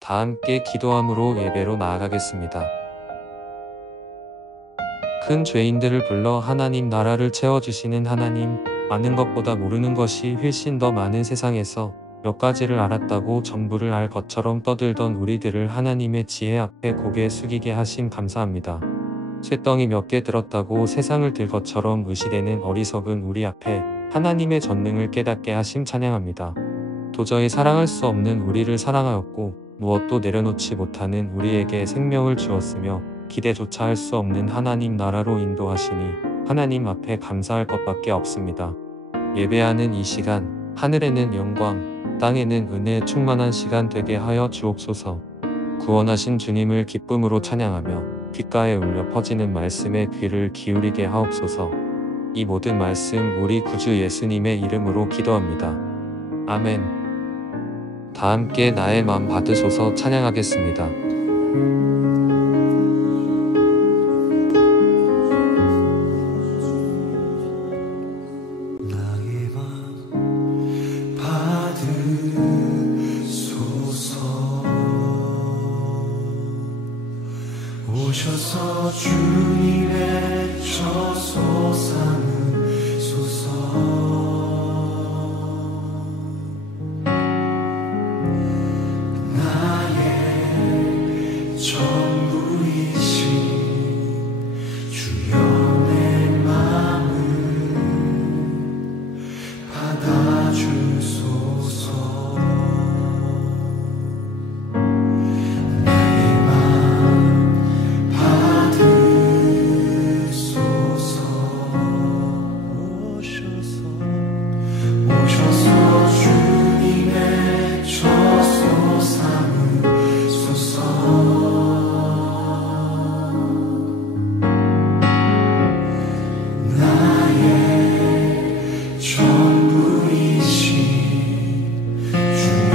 다 함께 기도함으로 예배로 나아가겠습니다. 큰 죄인들을 불러 하나님 나라를 채워주시는 하나님, 아는 것보다 모르는 것이 훨씬 더 많은 세상에서 몇 가지를 알았다고 전부를 알 것처럼 떠들던 우리들을 하나님의 지혜 앞에 고개 숙이게 하심 감사합니다. 쇳덩이 몇 개 들었다고 세상을 들 것처럼 의시되는 어리석은 우리 앞에 하나님의 전능을 깨닫게 하심 찬양합니다. 도저히 사랑할 수 없는 우리를 사랑하였고 무엇도 내려놓지 못하는 우리에게 생명을 주었으며 기대조차 할 수 없는 하나님 나라로 인도하시니 하나님 앞에 감사할 것밖에 없습니다. 예배하는 이 시간, 하늘에는 영광, 땅에는 은혜 충만한 시간 되게 하여 주옵소서. 구원하신 주님을 기쁨으로 찬양하며 귓가에 울려 퍼지는 말씀에 귀를 기울이게 하옵소서. 이 모든 말씀 우리 구주 예수님의 이름으로 기도합니다. 아멘. 다 함께 나의 맘 받으소서 찬양하겠습니다. 나의 맘 받으소서. 오셔서 주님의 처소 삼으소서. 나의 전부이신 주여 내 맘을 받아주소서. 나의 맘 받으소서. 오셔서 주님의 처소 삼으소서. 나의 전부이신 주여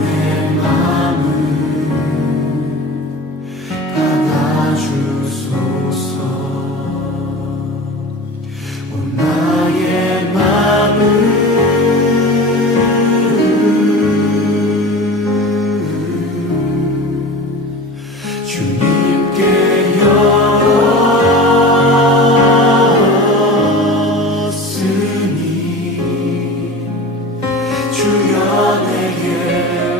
내 맘을 받아주소서. 오 나의 맘을 주님께 열었으니 주여 내게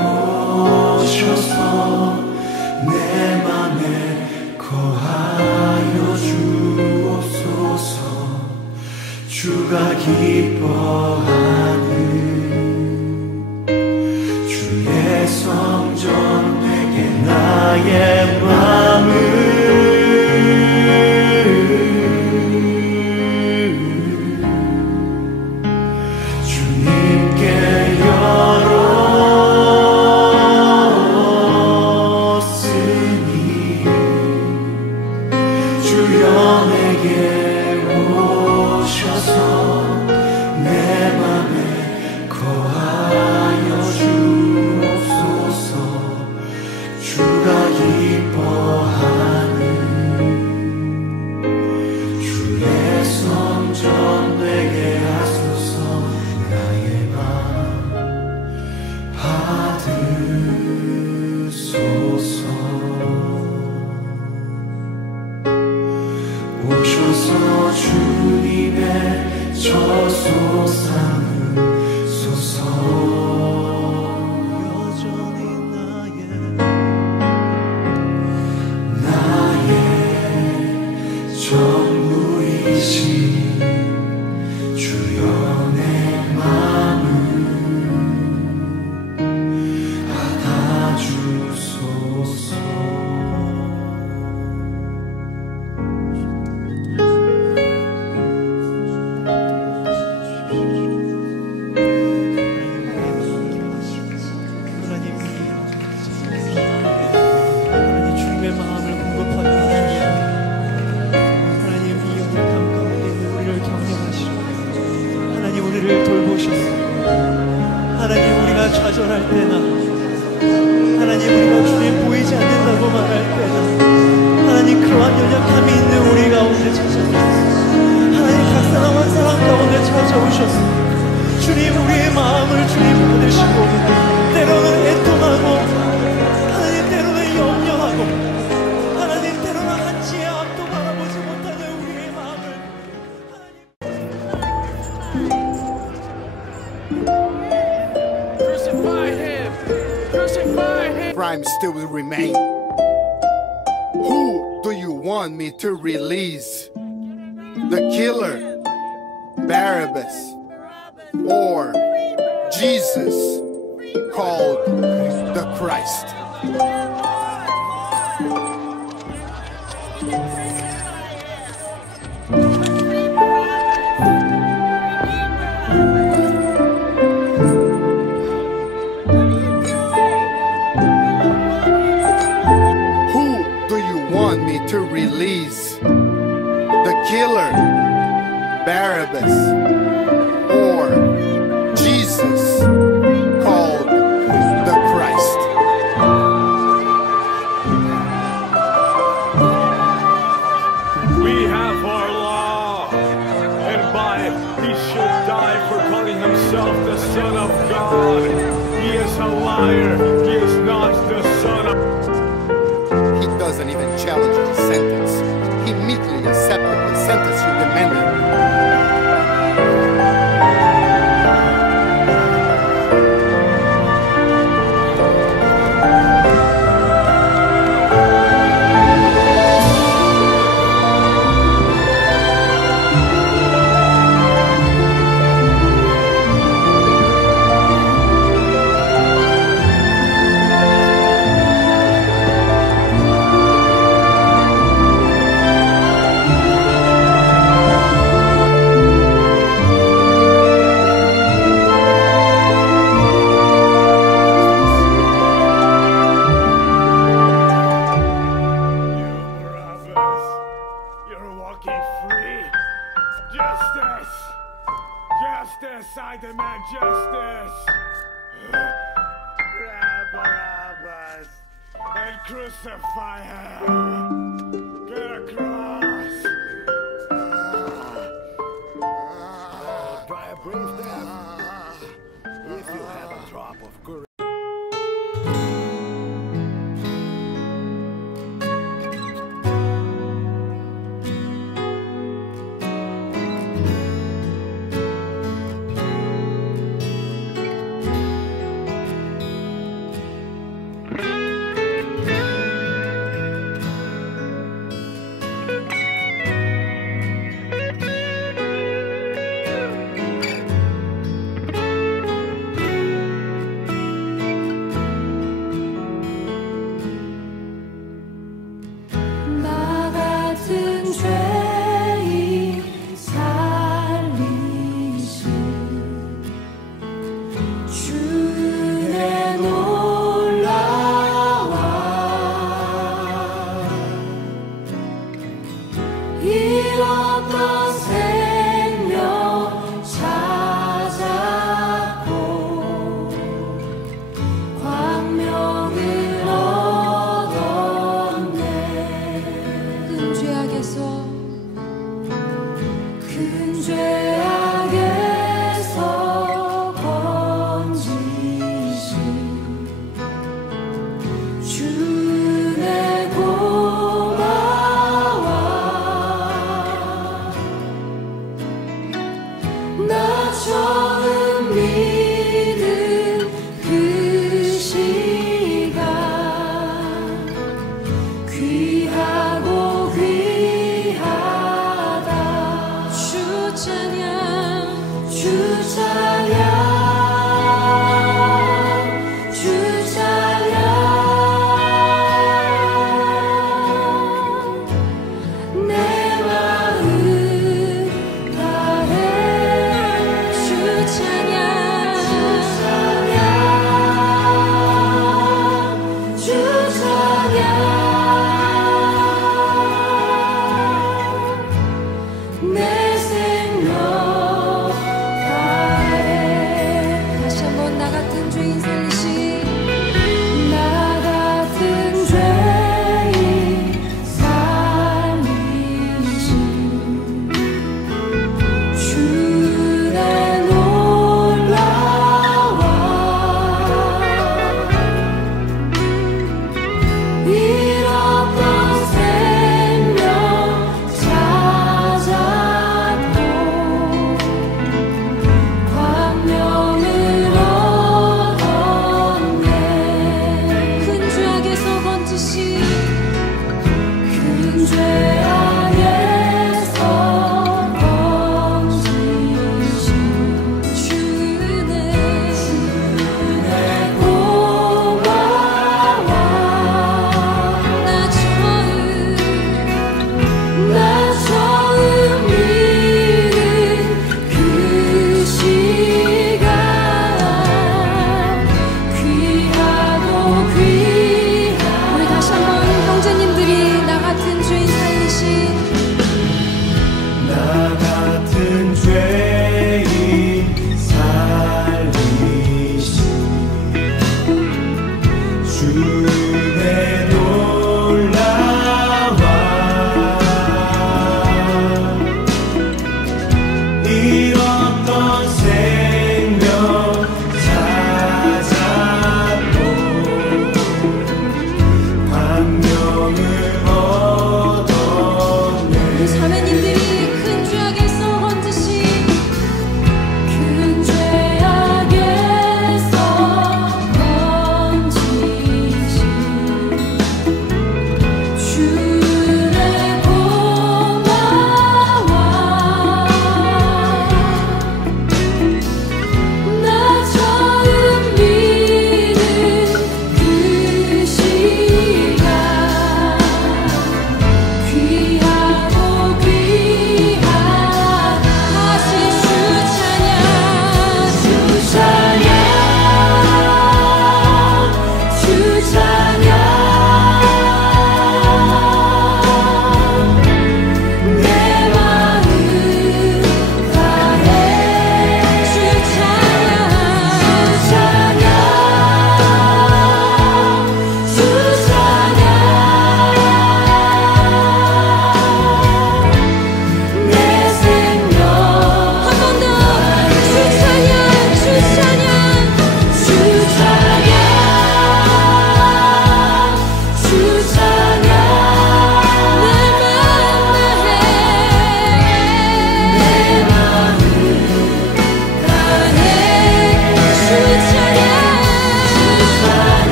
오셔서 내 맘에 거하여 주옵소서. 주가 기뻐하는 주의 성전 내게 나의 맘을 주님께 열었으니 주여 내게 오셔서 내 맘에 거하여 주옵소서. 주가 Crime still will remain. Who do you want me to release? The killer, Barabbas, or Jesus, called the Christ? To release the killer, Barabbas, or Jesus, called the Christ? We have our law, and by it he should die for calling himself the Son of God. He is a liar, he is not the Son of God. He doesn't even challenge the sentence. He meekly accepted the sentence you demanded. Justice! I demand justice! Grab Barabbas and crucify him! Get across! Try a brave death if you have a drop of courage. 찾으신 큰 죄 안에서 건지신 주는 고마워. 나 처음 믿은 그 시간 귀하고 귀한 우리 다시 한번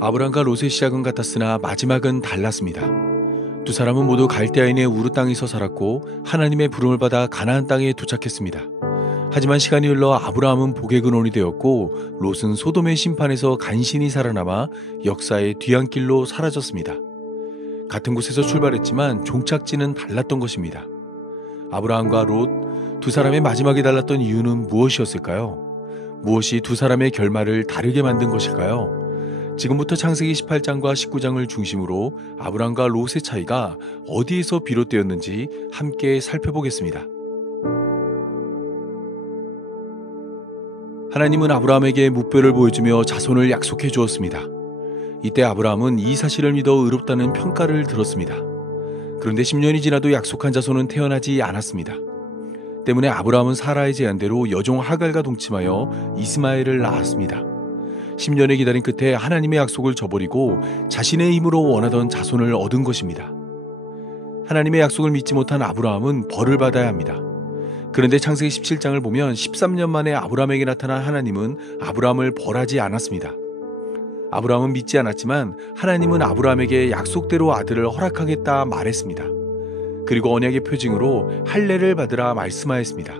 아브람과 롯의 시작은 같았으나 마지막은 달랐습니다. 두 사람은 모두 갈대아인의 우르 땅에서 살았고 하나님의 부름을 받아 가나안 땅에 도착했습니다. 하지만 시간이 흘러 아브라함은 복의 근원이 되었고 롯은 소돔의 심판에서 간신히 살아남아 역사의 뒤안길로 사라졌습니다. 같은 곳에서 출발했지만 종착지는 달랐던 것입니다. 아브라함과 롯, 두 사람의 마지막이 달랐던 이유는 무엇이었을까요? 무엇이 두 사람의 결말을 다르게 만든 것일까요? 지금부터 창세기 18장과 19장을 중심으로 아브람과 롯의 차이가 어디에서 비롯되었는지 함께 살펴보겠습니다. 하나님은 아브라함에게 뭇별을 보여주며 자손을 약속해 주었습니다. 이때 아브라함은 이 사실을 믿어 의롭다는 평가를 들었습니다. 그런데 10년이 지나도 약속한 자손은 태어나지 않았습니다. 때문에 아브라함은 사라의 제안대로 여종 하갈과 동침하여 이스마엘을 낳았습니다. 10년을 기다린 끝에 하나님의 약속을 저버리고 자신의 힘으로 원하던 자손을 얻은 것입니다. 하나님의 약속을 믿지 못한 아브라함은 벌을 받아야 합니다. 그런데 창세기 17장을 보면 13년 만에 아브라함에게 나타난 하나님은 아브라함을 벌하지 않았습니다. 아브라함은 믿지 않았지만 하나님은 아브라함에게 약속대로 아들을 허락하겠다 말했습니다. 그리고 언약의 표징으로 할례를 받으라 말씀하였습니다.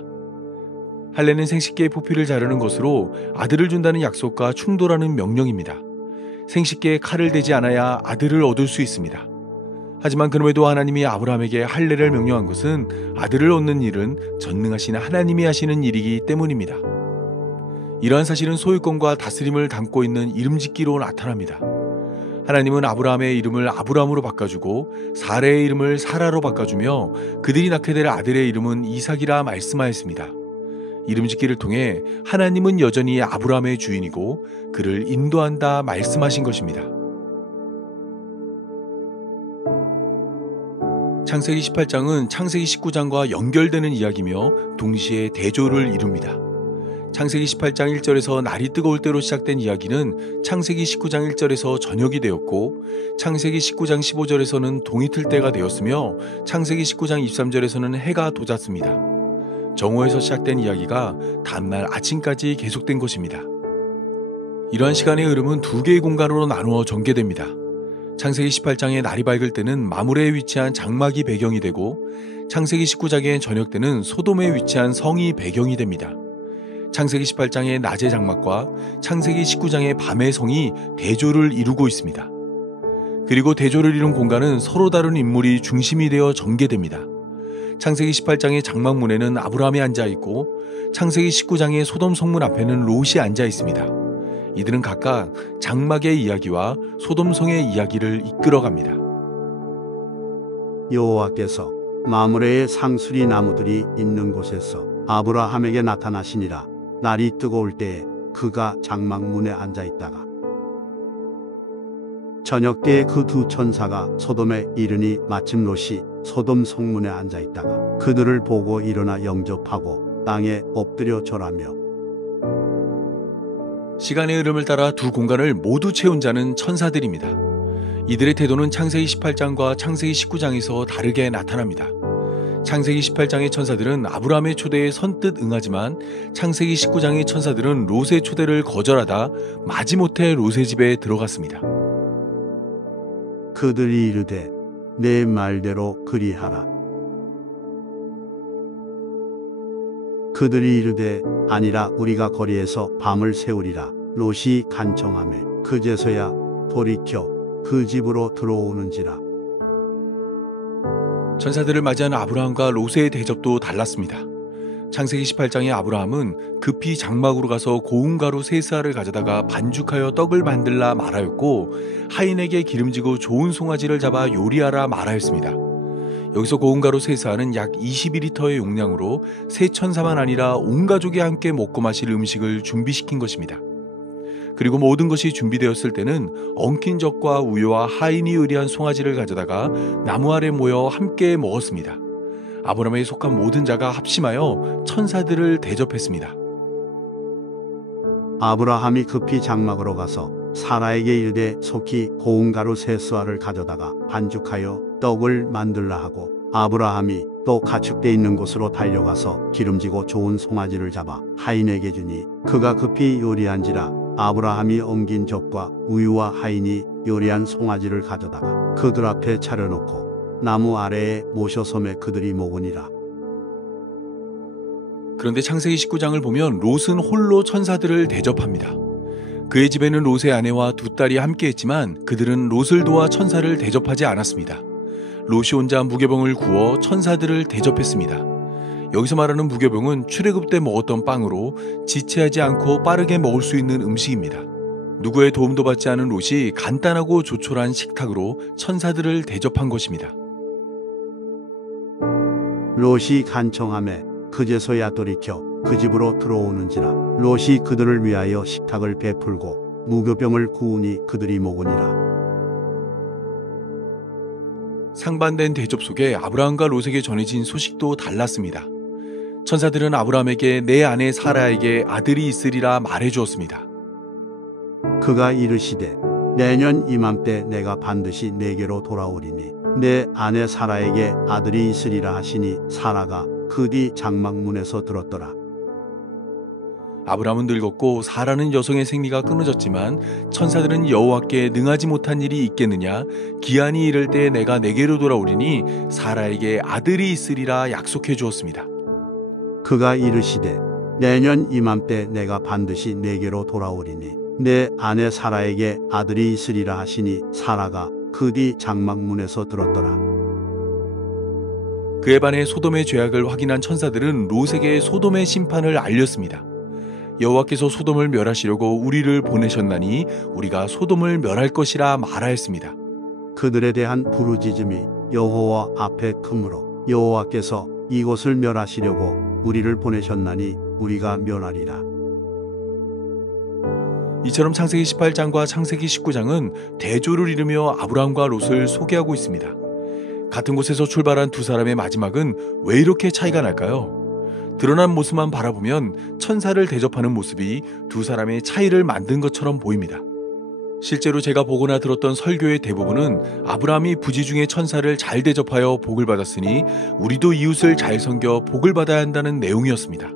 할례는 생식기의 포피를 자르는 것으로 아들을 준다는 약속과 충돌하는 명령입니다. 생식기에 칼을 대지 않아야 아들을 얻을 수 있습니다. 하지만 그럼에도 하나님이 아브라함에게 할례를 명령한 것은 아들을 얻는 일은 전능하신 하나님이 하시는 일이기 때문입니다. 이러한 사실은 소유권과 다스림을 담고 있는 이름짓기로 나타납니다. 하나님은 아브라함의 이름을 아브람으로 바꿔주고 사레의 이름을 사라로 바꿔주며 그들이 낳게 될 아들의 이름은 이삭이라 말씀하였습니다. 이름짓기를 통해 하나님은 여전히 아브라함의 주인이고 그를 인도한다 말씀하신 것입니다. 창세기 18장은 창세기 19장과 연결되는 이야기며 동시에 대조를 이룹니다. 창세기 18장 1절에서 날이 뜨거울 때로 시작된 이야기는 창세기 19장 1절에서 저녁이 되었고 창세기 19장 15절에서는 동이 틀 때가 되었으며 창세기 19장 23절에서는 해가 돋았습니다. 정오에서 시작된 이야기가 다음날 아침까지 계속된 것입니다. 이러한 시간의 흐름은 두 개의 공간으로 나누어 전개됩니다. 창세기 18장의 날이 밝을 때는 마므레에 위치한 장막이 배경이 되고 창세기 19장의 저녁 때는 소돔에 위치한 성이 배경이 됩니다. 창세기 18장의 낮의 장막과 창세기 19장의 밤의 성이 대조를 이루고 있습니다. 그리고 대조를 이룬 공간은 서로 다른 인물이 중심이 되어 전개됩니다. 창세기 18장의 장막문에는 아브라함이 앉아 있고 창세기 19장의 소돔 성문 앞에는 롯이 앉아 있습니다. 이들은 각각 장막의 이야기와 소돔성의 이야기를 이끌어갑니다. 여호와께서 마므레의 상수리 나무들이 있는 곳에서 아브라함에게 나타나시니라. 날이 뜨거울 때에 그가 장막문에 앉아 있다가 저녁 때에 그 두 천사가 소돔에 이르니 마침 롯이 소돔 성문에 앉아 있다가 그들을 보고 일어나 영접하고 땅에 엎드려 절하며. 시간의 흐름을 따라 두 공간을 모두 채운 자는 천사들입니다. 이들의 태도는 창세기 18장과 창세기 19장에서 다르게 나타납니다. 창세기 18장의 천사들은 아브라함의 초대에 선뜻 응하지만 창세기 19장의 천사들은 롯의 초대를 거절하다 마지못해 롯의 집에 들어갔습니다. 그들이 이르되 내 말대로 그리하라. 그들이 이르되 아니라 우리가 거리에서 밤을 새우리라. 롯이 간청하매 그제서야 돌이켜 그 집으로 들어오는지라. 천사들을 맞이한 아브라함과 롯의 대접도 달랐습니다. 창세기 18장의 아브라함은 급히 장막으로 가서 고운 가루 세 쌀을 가져다가 반죽하여 떡을 만들라 말하였고 하인에게 기름지고 좋은 송아지를 잡아 요리하라 말하였습니다. 여기서 고운 가루 세 쌀은 약 22리터의 용량으로 세 천사만 아니라 온 가족이 함께 먹고 마실 음식을 준비시킨 것입니다. 그리고 모든 것이 준비되었을 때는 엉킨 젖과 우유와 하인이 의리한 송아지를 가져다가 나무 아래 모여 함께 먹었습니다. 아브라함에 속한 모든 자가 합심하여 천사들을 대접했습니다. 아브라함이 급히 장막으로 가서 사라에게 이르되 속히 고운 가루 세 쌀을 가져다가 반죽하여 떡을 만들라 하고 아브라함이 또 가축대 있는 곳으로 달려가서 기름지고 좋은 송아지를 잡아 하인에게 주니 그가 급히 요리한지라. 아브라함이 엉긴 젖과 우유와 하인이 요리한 송아지를 가져다가 그들 앞에 차려놓고 나무 아래에 모셔 섬에 그들이 먹으니라. 그런데 창세기 19장을 보면 롯은 홀로 천사들을 대접합니다. 그의 집에는 롯의 아내와 두 딸이 함께했지만 그들은 롯을 도와 천사를 대접하지 않았습니다. 롯이 혼자 무교병을 구워 천사들을 대접했습니다. 여기서 말하는 무교병은 출애굽 때 먹었던 빵으로 지체하지 않고 빠르게 먹을 수 있는 음식입니다. 누구의 도움도 받지 않은 롯이 간단하고 조촐한 식탁으로 천사들을 대접한 것입니다. 롯이 간청함에 그제서야 돌이켜 그 집으로 들어오는지라. 롯이 그들을 위하여 식탁을 베풀고 무교병을 구우니 그들이 먹으니라. 상반된 대접 속에 아브라함과 롯에게 전해진 소식도 달랐습니다. 천사들은 아브라함에게 내 아내 사라에게 아들이 있으리라 말해 주었습니다. 그가 이르시되 내년 이맘때 내가 반드시 내게로 돌아오리니 내 아내 사라에게 아들이 있으리라 하시니 사라가 그 뒤 장막문에서 들었더라. 아브라함은 늙었고 사라는 여성의 생리가 끊어졌지만 천사들은 여호와께 능하지 못한 일이 있겠느냐, 기한이 이를 때 내가 내게로 돌아오리니 사라에게 아들이 있으리라 약속해 주었습니다. 그가 이르시되 내년 이맘때 내가 반드시 내게로 돌아오리니 내 아내 사라에게 아들이 있으리라 하시니 사라가 그 뒤 장막문에서 들었더라. 그에 반해 소돔의 죄악을 확인한 천사들은 롯에게 소돔의 심판을 알렸습니다. 여호와께서 소돔을 멸하시려고 우리를 보내셨나니 우리가 소돔을 멸할 것이라 말하였습니다. 그들에 대한 부르짖음이 여호와 앞에 크므로 여호와께서 이곳을 멸하시려고 우리를 보내셨나니 우리가 멸하리라. 이처럼 창세기 18장과 창세기 19장은 대조를 이루며 아브라함과 롯을 소개하고 있습니다. 같은 곳에서 출발한 두 사람의 마지막은 왜 이렇게 차이가 날까요? 드러난 모습만 바라보면 천사를 대접하는 모습이 두 사람의 차이를 만든 것처럼 보입니다. 실제로 제가 보거나 들었던 설교의 대부분은 아브라함이 부지 중에 천사를 잘 대접하여 복을 받았으니 우리도 이웃을 잘 섬겨 복을 받아야 한다는 내용이었습니다.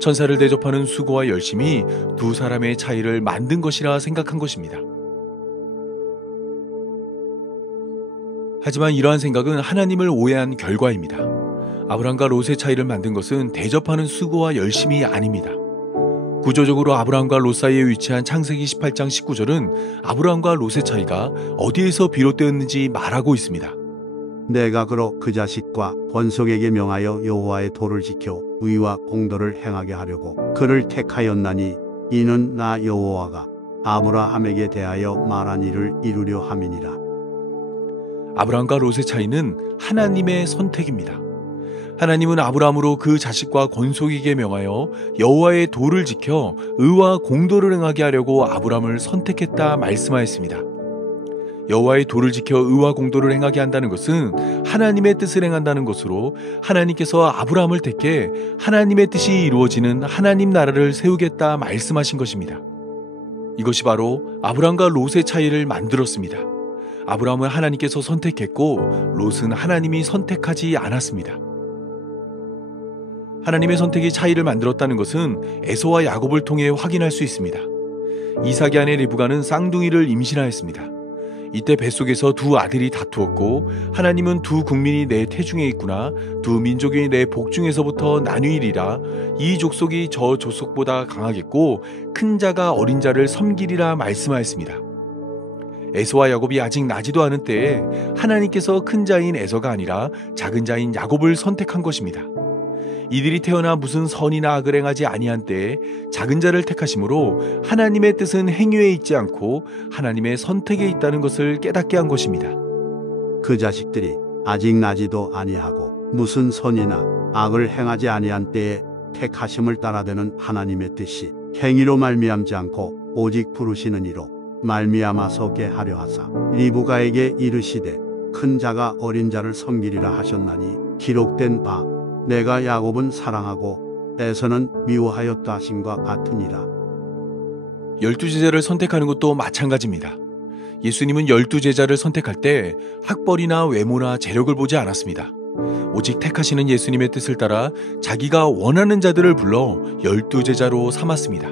천사를 대접하는 수고와 열심이 두 사람의 차이를 만든 것이라 생각한 것입니다. 하지만 이러한 생각은 하나님을 오해한 결과입니다. 아브라함과 롯의 차이를 만든 것은 대접하는 수고와 열심이 아닙니다. 구조적으로 아브라함과 롯 사이에 위치한 창세기 18장 19절은 아브라함과 롯의 차이가 어디에서 비롯되었는지 말하고 있습니다. 내가 그로 그 자식과 권속에게 명하여 여호와의 도를 지켜 의와 공도를 행하게 하려고 그를 택하였나니 이는 나 여호와가 아브라함에게 대하여 말한 일을 이루려 함이니라. 아브라함과 롯의 차이는 하나님의 선택입니다. 하나님은 아브라함으로 그 자식과 권속에게 명하여 여호와의 도를 지켜 의와 공도를 행하게 하려고 아브라함을 선택했다 말씀하였습니다. 여호와의 도를 지켜 의와 공도를 행하게 한다는 것은 하나님의 뜻을 행한다는 것으로 하나님께서 아브라함을 택해 하나님의 뜻이 이루어지는 하나님 나라를 세우겠다 말씀하신 것입니다. 이것이 바로 아브라함과 롯의 차이를 만들었습니다. 아브라함은 하나님께서 선택했고 롯은 하나님이 선택하지 않았습니다. 하나님의 선택이 차이를 만들었다는 것은 에서와 야곱을 통해 확인할 수 있습니다. 이삭의 아내 리브가는 쌍둥이를 임신하였습니다. 이때 뱃속에서 두 아들이 다투었고 하나님은 두 국민이 내 태중에 있구나, 두 민족이 내 복중에서부터 나뉘리라, 이 족속이 저 족속보다 강하겠고 큰 자가 어린 자를 섬기리라 말씀하였습니다. 에서와 야곱이 아직 나지도 않은 때에 하나님께서 큰 자인 에서가 아니라 작은 자인 야곱을 선택한 것입니다. 이들이 태어나 무슨 선이나 악을 행하지 아니한 때에 작은 자를 택하심으로 하나님의 뜻은 행위에 있지 않고 하나님의 선택에 있다는 것을 깨닫게 한 것입니다. 그 자식들이 아직 나지도 아니하고 무슨 선이나 악을 행하지 아니한 때에 택하심을 따라되는 하나님의 뜻이 행위로 말미암지 않고 오직 부르시는 이로 말미암아서게 하려 하사 리브가에게 이르시되 큰 자가 어린 자를 섬기리라 하셨나니 기록된 바 내가 야곱은 사랑하고 에서는 미워하였다 하심과 같으니라. 12제자를 선택하는 것도 마찬가지입니다. 예수님은 12제자를 선택할 때 학벌이나 외모나 재력을 보지 않았습니다. 오직 택하시는 예수님의 뜻을 따라 자기가 원하는 자들을 불러 12제자로 삼았습니다.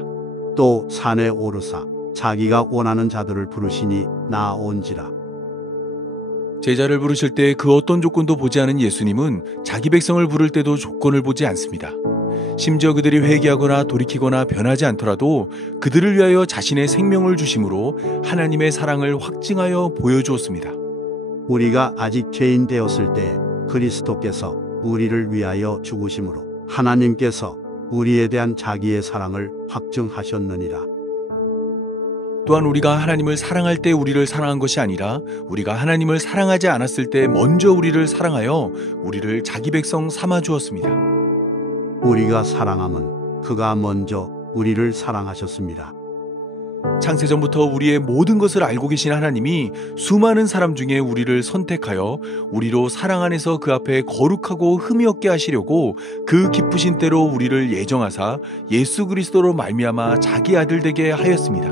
또 산에 오르사 자기가 원하는 자들을 부르시니 나온지라. 제자를 부르실 때 그 어떤 조건도 보지 않은 예수님은 자기 백성을 부를 때도 조건을 보지 않습니다. 심지어 그들이 회개하거나 돌이키거나 변하지 않더라도 그들을 위하여 자신의 생명을 주심으로 하나님의 사랑을 확증하여 보여주었습니다. 우리가 아직 죄인 되었을 때 그리스도께서 우리를 위하여 죽으심으로 하나님께서 우리에 대한 자기의 사랑을 확증하셨느니라. 또한 우리가 하나님을 사랑할 때 우리를 사랑한 것이 아니라 우리가 하나님을 사랑하지 않았을 때 먼저 우리를 사랑하여 우리를 자기 백성 삼아 주었습니다. 우리가 사랑함은 그가 먼저 우리를 사랑하셨습니다. 창세전부터 우리의 모든 것을 알고 계신 하나님이 수많은 사람 중에 우리를 선택하여 우리로 사랑 안에서 그 앞에 거룩하고 흠이 없게 하시려고 그 기쁘신 때로 우리를 예정하사 예수 그리스도로 말미암아 자기 아들 되게 하였습니다.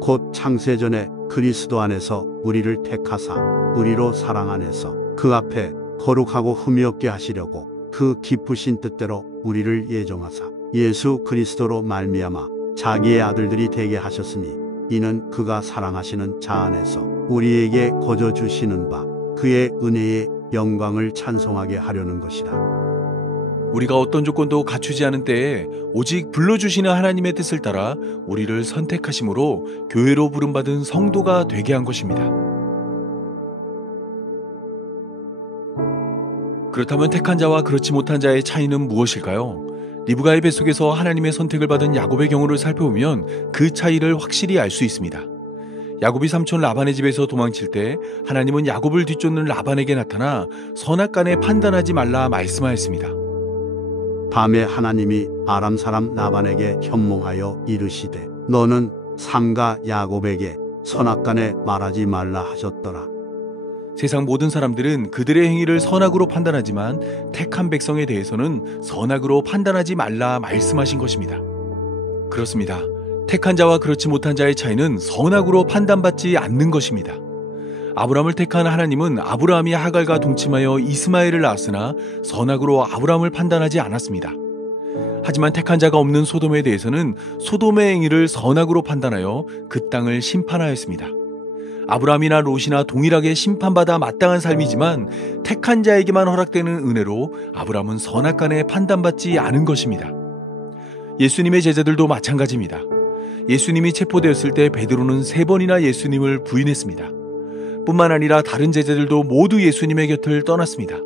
곧 창세전에 그리스도 안에서 우리를 택하사 우리로 사랑 안에서 그 앞에 거룩하고 흠이 없게 하시려고 그 기쁘신 뜻대로 우리를 예정하사 예수 그리스도로 말미암아 자기의 아들들이 되게 하셨으니 이는 그가 사랑하시는 자 안에서 우리에게 거저 주시는 바 그의 은혜의 영광을 찬송하게 하려는 것이다. 우리가 어떤 조건도 갖추지 않은 때에 오직 불러주시는 하나님의 뜻을 따라 우리를 선택하심으로 교회로 부름받은 성도가 되게 한 것입니다. 그렇다면 택한 자와 그렇지 못한 자의 차이는 무엇일까요? 리브가의 뱃속에서 하나님의 선택을 받은 야곱의 경우를 살펴보면 그 차이를 확실히 알 수 있습니다. 야곱이 삼촌 라반의 집에서 도망칠 때 하나님은 야곱을 뒤쫓는 라반에게 나타나 선악간에 판단하지 말라 말씀하였습니다. 밤에 하나님이 아람 사람 라반에게 현몽하여 이르시되 너는 삼가 야곱에게 선악간에 말하지 말라 하셨더라. 세상 모든 사람들은 그들의 행위를 선악으로 판단하지만 택한 백성에 대해서는 선악으로 판단하지 말라 말씀하신 것입니다. 그렇습니다. 택한 자와 그렇지 못한 자의 차이는 선악으로 판단받지 않는 것입니다. 아브라함을 택한 하나님은 아브라함이 하갈과 동침하여 이스마엘을 낳았으나 선악으로 아브라함을 판단하지 않았습니다. 하지만 택한 자가 없는 소돔에 대해서는 소돔의 행위를 선악으로 판단하여 그 땅을 심판하였습니다. 아브라함이나 롯이나 동일하게 심판받아 마땅한 삶이지만 택한 자에게만 허락되는 은혜로 아브라함은 선악간에 판단받지 않은 것입니다. 예수님의 제자들도 마찬가지입니다. 예수님이 체포되었을 때 베드로는 3번이나 예수님을 부인했습니다. 뿐만 아니라 다른 제자들도 모두 예수님의 곁을 떠났습니다.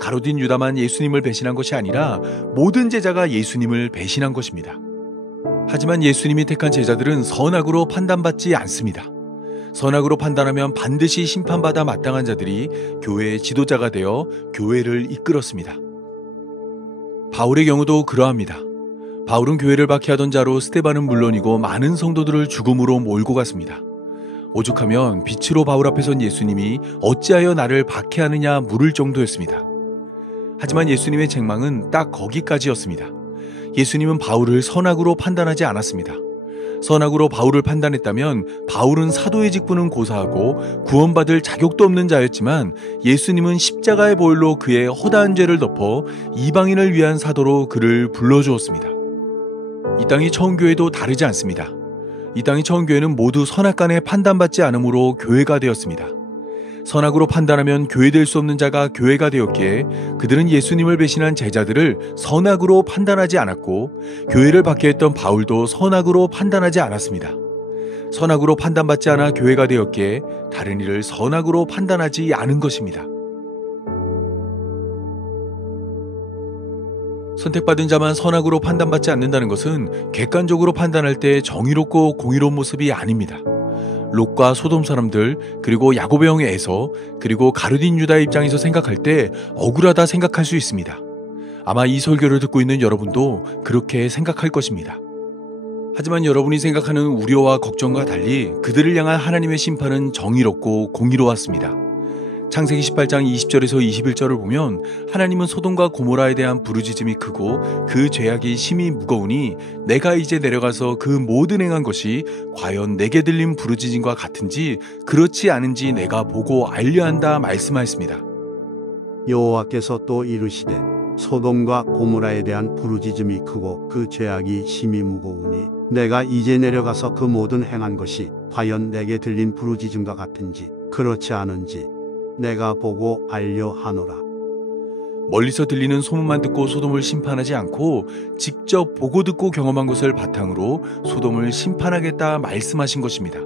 가룟 유다만 예수님을 배신한 것이 아니라 모든 제자가 예수님을 배신한 것입니다. 하지만 예수님이 택한 제자들은 선악으로 판단받지 않습니다. 선악으로 판단하면 반드시 심판받아 마땅한 자들이 교회의 지도자가 되어 교회를 이끌었습니다. 바울의 경우도 그러합니다. 바울은 교회를 박해하던 자로 스데반은 물론이고 많은 성도들을 죽음으로 몰고 갔습니다. 오죽하면 빛으로 바울 앞에 선 예수님이 어찌하여 나를 박해하느냐 물을 정도였습니다. 하지만 예수님의 책망은 딱 거기까지였습니다. 예수님은 바울을 선악으로 판단하지 않았습니다. 선악으로 바울을 판단했다면 바울은 사도의 직분은 고사하고 구원받을 자격도 없는 자였지만 예수님은 십자가의 보혈로 그의 허다한 죄를 덮어 이방인을 위한 사도로 그를 불러주었습니다. 이 땅의 처음 교회도 다르지 않습니다. 이 땅의 처음 교회는 모두 선악간에 판단받지 않으므로 교회가 되었습니다. 선악으로 판단하면 교회될 수 없는 자가 교회가 되었기에 그들은 예수님을 배신한 제자들을 선악으로 판단하지 않았고 교회를 박해했던 바울도 선악으로 판단하지 않았습니다. 선악으로 판단받지 않아 교회가 되었기에 다른 이를 선악으로 판단하지 않은 것입니다. 선택받은 자만 선악으로 판단받지 않는다는 것은 객관적으로 판단할 때 정의롭고 공의로운 모습이 아닙니다. 롯과 소돔 사람들, 그리고 야곱의 형 에서, 그리고 가룟 유다의 입장에서 생각할 때 억울하다 생각할 수 있습니다. 아마 이 설교를 듣고 있는 여러분도 그렇게 생각할 것입니다. 하지만 여러분이 생각하는 우려와 걱정과 달리 그들을 향한 하나님의 심판은 정의롭고 공의로웠습니다. 창세기 18장 20절에서 21절을 보면 하나님은 소돔과 고모라에 대한 부르짖음이 크고 그 죄악이 심히 무거우니 내가 이제 내려가서 그 모든 행한 것이 과연 내게 들린 부르짖음과 같은지 그렇지 않은지 내가 보고 알려 한다 말씀하였습니다. 여호와께서 또 이르시되 소돔과 고모라에 대한 부르짖음이 크고 그 죄악이 심히 무거우니 내가 이제 내려가서 그 모든 행한 것이 과연 내게 들린 부르짖음과 같은지 그렇지 않은지 내가 보고 알려 하노라. 멀리서 들리는 소문만 듣고 소돔을 심판하지 않고 직접 보고 듣고 경험한 것을 바탕으로 소돔을 심판하겠다 말씀하신 것입니다.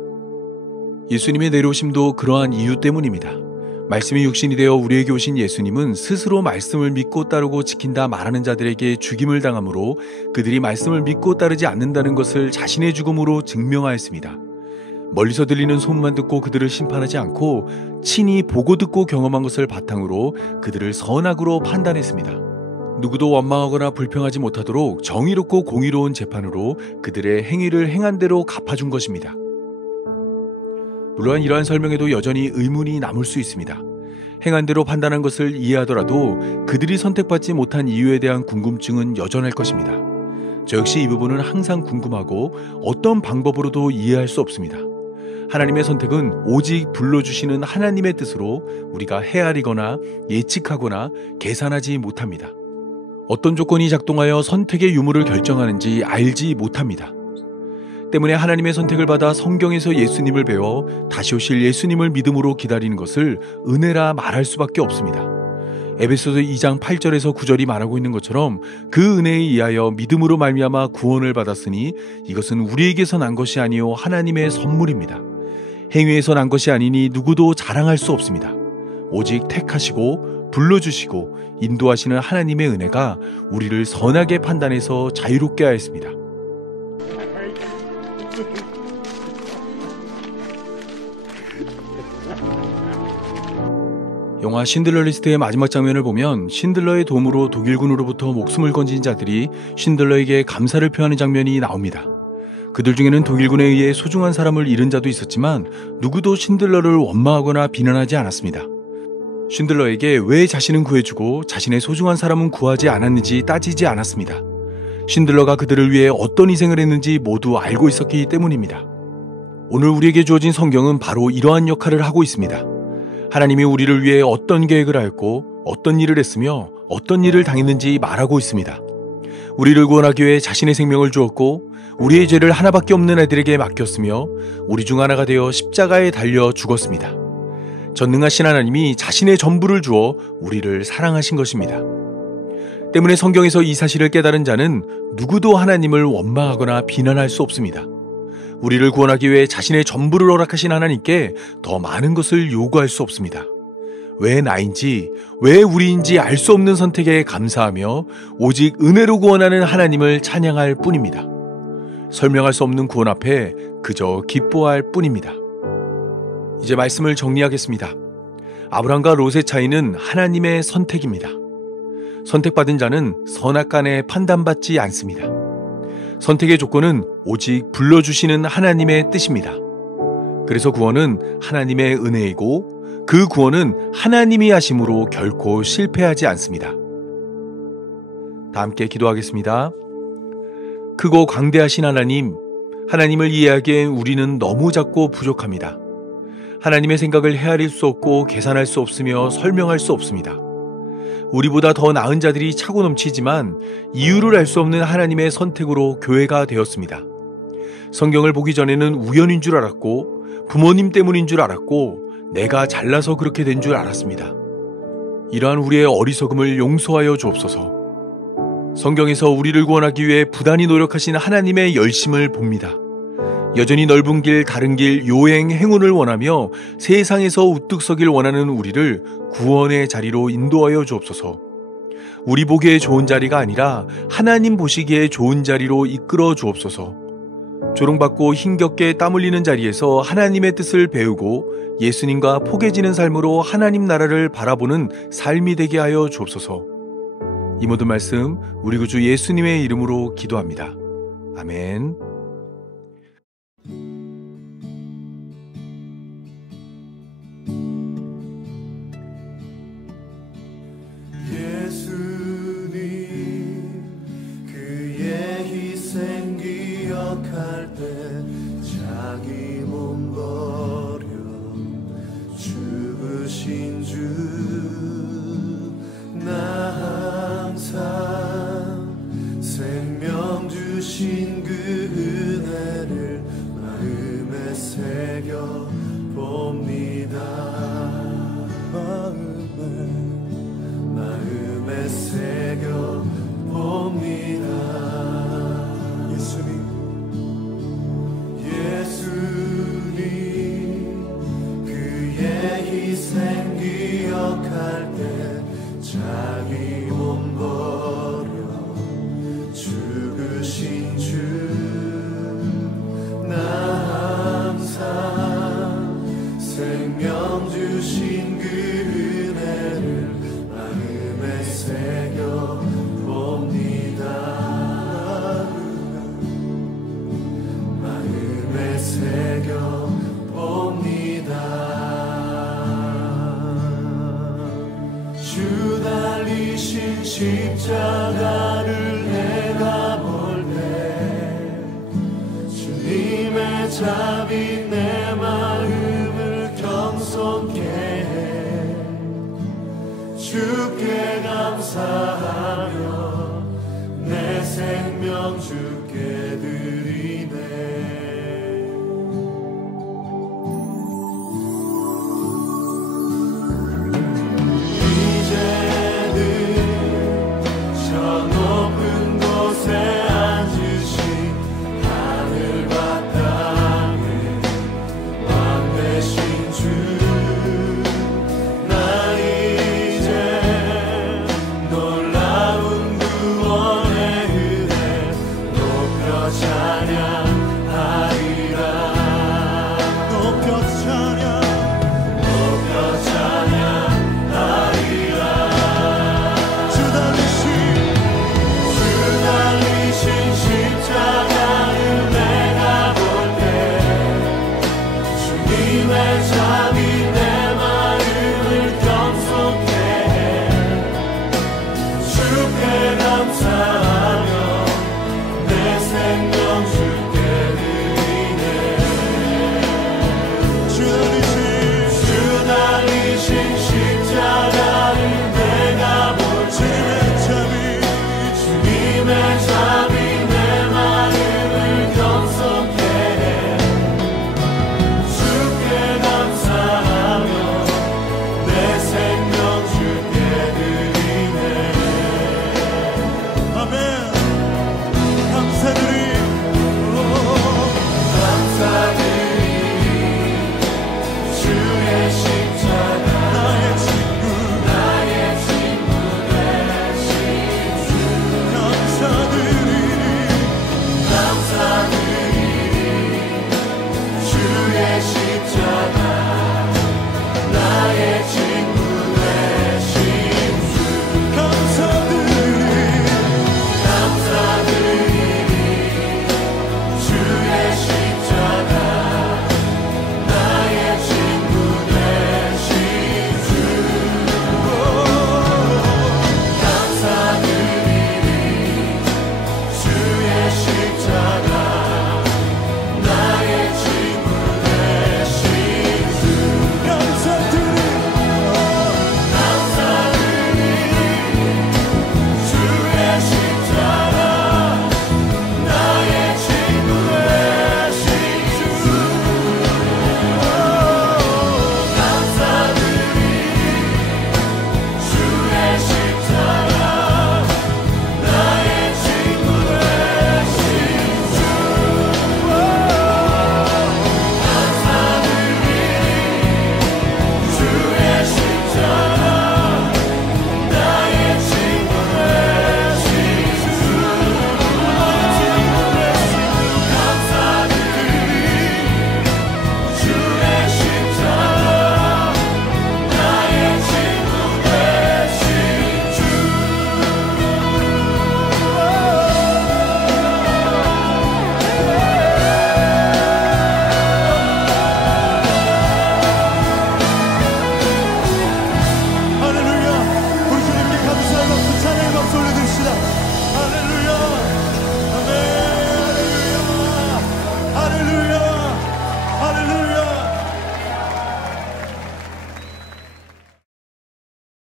예수님의 내려오심도 그러한 이유 때문입니다. 말씀이 육신이 되어 우리에게 오신 예수님은 스스로 말씀을 믿고 따르고 지킨다 말하는 자들에게 죽임을 당함으로 그들이 말씀을 믿고 따르지 않는다는 것을 자신의 죽음으로 증명하였습니다. 멀리서 들리는 소문만 듣고 그들을 심판하지 않고 친히 보고 듣고 경험한 것을 바탕으로 그들을 선악으로 판단했습니다. 누구도 원망하거나 불평하지 못하도록 정의롭고 공의로운 재판으로 그들의 행위를 행한 대로 갚아준 것입니다. 물론 이러한 설명에도 여전히 의문이 남을 수 있습니다. 행한 대로 판단한 것을 이해하더라도 그들이 선택받지 못한 이유에 대한 궁금증은 여전할 것입니다. 저 역시 이 부분은 항상 궁금하고 어떤 방법으로도 이해할 수 없습니다. 하나님의 선택은 오직 불러주시는 하나님의 뜻으로 우리가 헤아리거나 예측하거나 계산하지 못합니다. 어떤 조건이 작동하여 선택의 유무를 결정하는지 알지 못합니다. 때문에 하나님의 선택을 받아 성경에서 예수님을 배워 다시 오실 예수님을 믿음으로 기다리는 것을 은혜라 말할 수밖에 없습니다. 에베소서 2장 8절에서 9절이 말하고 있는 것처럼 그 은혜에 의하여 믿음으로 말미암아 구원을 받았으니 이것은 우리에게서 난 것이 아니요 하나님의 선물입니다. 행위에서 난 것이 아니니 누구도 자랑할 수 없습니다. 오직 택하시고 불러주시고 인도하시는 하나님의 은혜가 우리를 선하게 판단해서 자유롭게 하였습니다. 영화 신들러 리스트의 마지막 장면을 보면 신들러의 도움으로 독일군으로부터 목숨을 건진 자들이 신들러에게 감사를 표하는 장면이 나옵니다. 그들 중에는 독일군에 의해 소중한 사람을 잃은 자도 있었지만 누구도 신들러를 원망하거나 비난하지 않았습니다. 신들러에게 왜 자신은 구해주고 자신의 소중한 사람은 구하지 않았는지 따지지 않았습니다. 신들러가 그들을 위해 어떤 희생을 했는지 모두 알고 있었기 때문입니다. 오늘 우리에게 주어진 성경은 바로 이러한 역할을 하고 있습니다. 하나님이 우리를 위해 어떤 계획을 하였고 어떤 일을 했으며 어떤 일을 당했는지 말하고 있습니다. 우리를 구원하기 위해 자신의 생명을 주었고 우리의 죄를 하나밖에 없는 아들에게 맡겼으며 우리 중 하나가 되어 십자가에 달려 죽었습니다. 전능하신 하나님이 자신의 전부를 주어 우리를 사랑하신 것입니다. 때문에 성경에서 이 사실을 깨달은 자는 누구도 하나님을 원망하거나 비난할 수 없습니다. 우리를 구원하기 위해 자신의 전부를 허락하신 하나님께 더 많은 것을 요구할 수 없습니다. 왜 나인지, 왜 우리인지 알 수 없는 선택에 감사하며 오직 은혜로 구원하는 하나님을 찬양할 뿐입니다. 설명할 수 없는 구원 앞에 그저 기뻐할 뿐입니다. 이제 말씀을 정리하겠습니다. 아브라함과 롯의 차이는 하나님의 선택입니다. 선택받은 자는 선악간에 판단받지 않습니다. 선택의 조건은 오직 불러주시는 하나님의 뜻입니다. 그래서 구원은 하나님의 은혜이고 그 구원은 하나님이 하심으로 결코 실패하지 않습니다. 다 함께 기도하겠습니다. 크고 광대하신 하나님, 하나님을 이해하기엔 우리는 너무 작고 부족합니다. 하나님의 생각을 헤아릴 수 없고 계산할 수 없으며 설명할 수 없습니다. 우리보다 더 나은 자들이 차고 넘치지만 이유를 알 수 없는 하나님의 선택으로 교회가 되었습니다. 성경을 보기 전에는 우연인 줄 알았고 부모님 때문인 줄 알았고 내가 잘나서 그렇게 된 줄 알았습니다. 이러한 우리의 어리석음을 용서하여 주옵소서. 성경에서 우리를 구원하기 위해 부단히 노력하신 하나님의 열심을 봅니다. 여전히 넓은 길, 다른 길, 요행, 행운을 원하며 세상에서 우뚝 서길 원하는 우리를 구원의 자리로 인도하여 주옵소서. 우리 보기에 좋은 자리가 아니라 하나님 보시기에 좋은 자리로 이끌어 주옵소서. 조롱받고 힘겹게 땀 흘리는 자리에서 하나님의 뜻을 배우고 예수님과 포개지는 삶으로 하나님 나라를 바라보는 삶이 되게 하여 주옵소서. 이 모든 말씀 우리 구주 예수님의 이름으로 기도합니다. 아멘. 기억할 때 자기 몸 버려 죽으신 주 나 항상 생명 주신 그 새겨 봅니다. 마음에 새겨 봅니다. 예수님 그의 희생 기억할 때 자기 몸 버려 죽으신 주 나 항상 생명 주신 그 은혜를 마음에 새겨 봅니다. 마음에 새겨 봅니다. 주 달리신 십자가를 내가 볼 때 주님의 자비 내 마음을 겸손케 해. 주께 감사하며 내 생명 주께 드리네.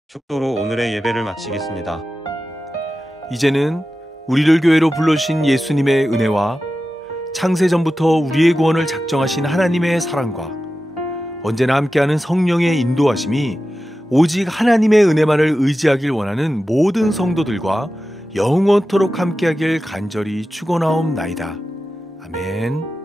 축도로 오늘의 예배를 마치겠습니다. 이제는 우리를 교회로 불러주신 예수님의 은혜와 창세전부터 우리의 구원을 작정하신 하나님의 사랑과 언제나 함께하는 성령의 인도하심이 오직 하나님의 은혜만을 의지하길 원하는 모든 성도들과 영원토록 함께하길 간절히 축원하옵나이다. 아멘.